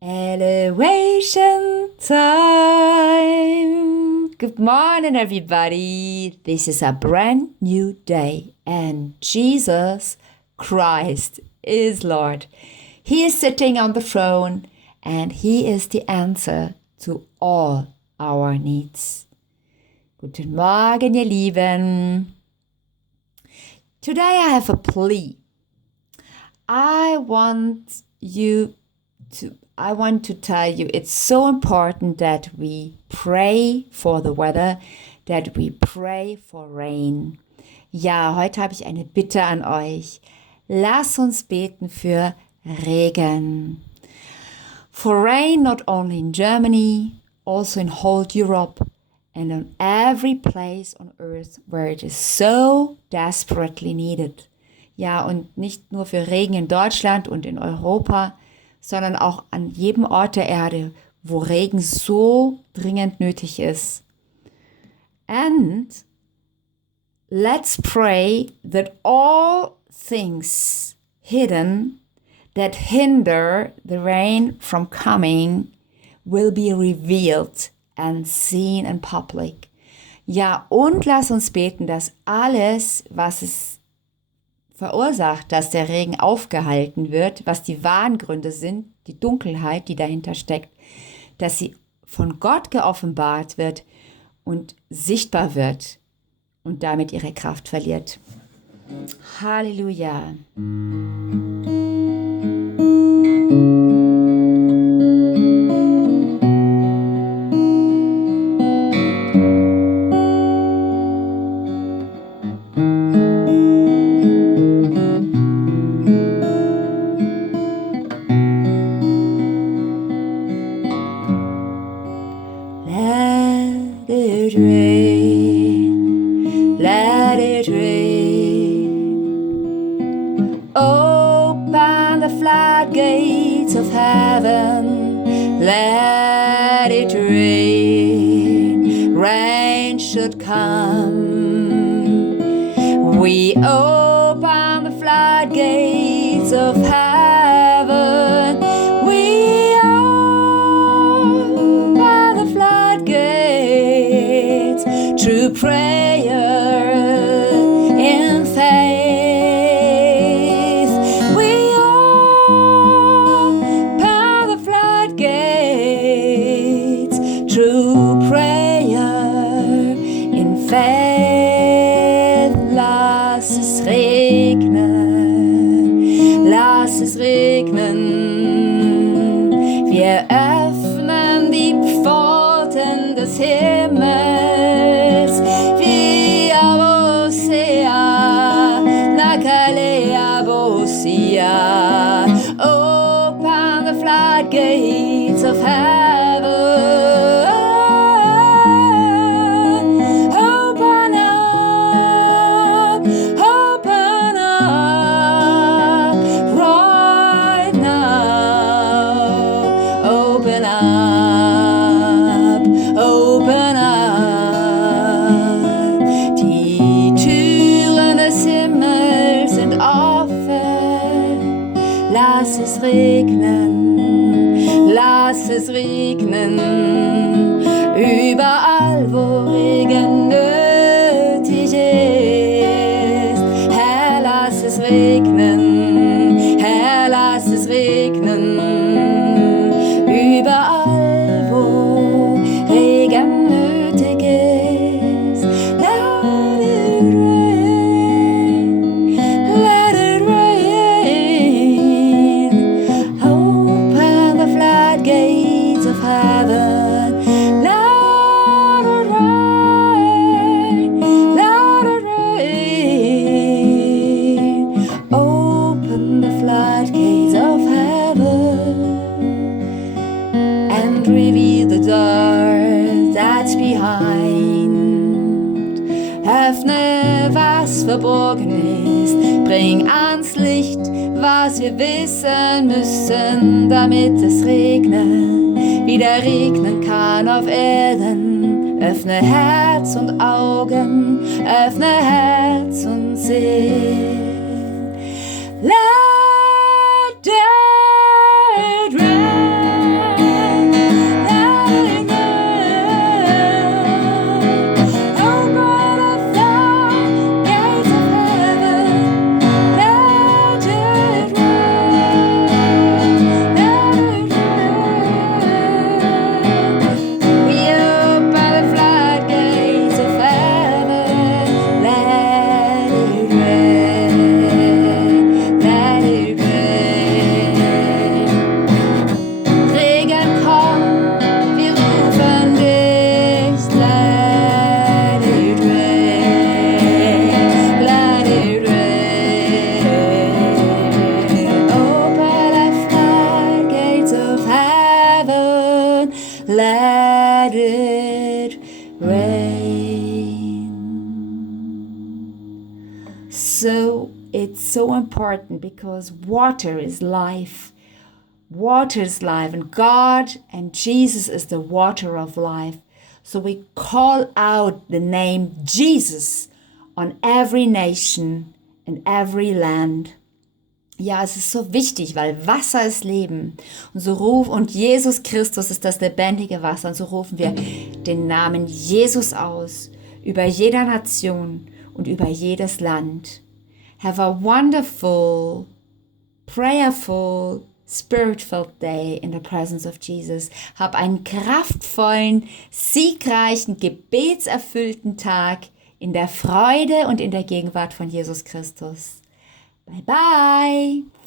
Elevation time! Good morning, everybody. This is a brand new day, and Jesus Christ is Lord. He is sitting on the throne, and He is the answer to all our needs. Guten Morgen, ihr Lieben. Today I have a plea. I want to tell you it's so important that we pray for the weather, that we pray for rain. Ja, heute habe ich eine Bitte an euch. Lasst uns beten für Regen. For rain not only in Germany, also in whole Europe and on every place on earth where it is so desperately needed. Ja, und nicht nur für Regen in Deutschland und in Europa, sondern auch an jedem Ort der Erde, wo Regen so dringend nötig ist. And let's pray that all things hidden that hinder the rain from coming will be revealed and seen in public. Ja, und lass uns beten, dass alles, was es verursacht, dass der Regen aufgehalten wird, was die wahren Gründe sind, die Dunkelheit, die dahinter steckt, dass sie von Gott geoffenbart wird und sichtbar wird und damit ihre Kraft verliert. Halleluja. Let it rain. Open the floodgates of heaven. Let it rain. Rain should come. We open the floodgates of heaven. We open the floodgates through prayer. Lass es regnen. Wir öffnen die Pforten des Himmels. Via Bosea, Nakalea Bosia. Open the floodgates of heaven. Lass es regnen, lass es regnen, überall wo Regen nötig ist. Herr, lass es regnen, Herr, lass es regnen, überall wo Regen nötig ist. Let it rain, let it rain. Open the floodgates of heaven. Let it rain, let it rain. Open the floodgates of heaven and reveal the door that's behind. Öffne, was verborgen ist, bring ans Licht, was wir wissen müssen, damit es regnen, wieder regnen kann auf Erden. Öffne Herz und Augen, öffne Herz und Sinn. Let it rain. so important because water is life. Water is life, and God and Jesus is the water of life. So we call out the name Jesus on every nation, in every land. Ja, es ist so wichtig, weil Wasser ist Leben. Und Jesus Christus ist das lebendige Wasser. Und so rufen wir den Namen Jesus aus über jeder Nation und über jedes Land. Have a wonderful, prayerful, spirit-filled day in the presence of Jesus. Hab einen kraftvollen, siegreichen, gebetserfüllten Tag in der Freude und in der Gegenwart von Jesus Christus. Bye bye!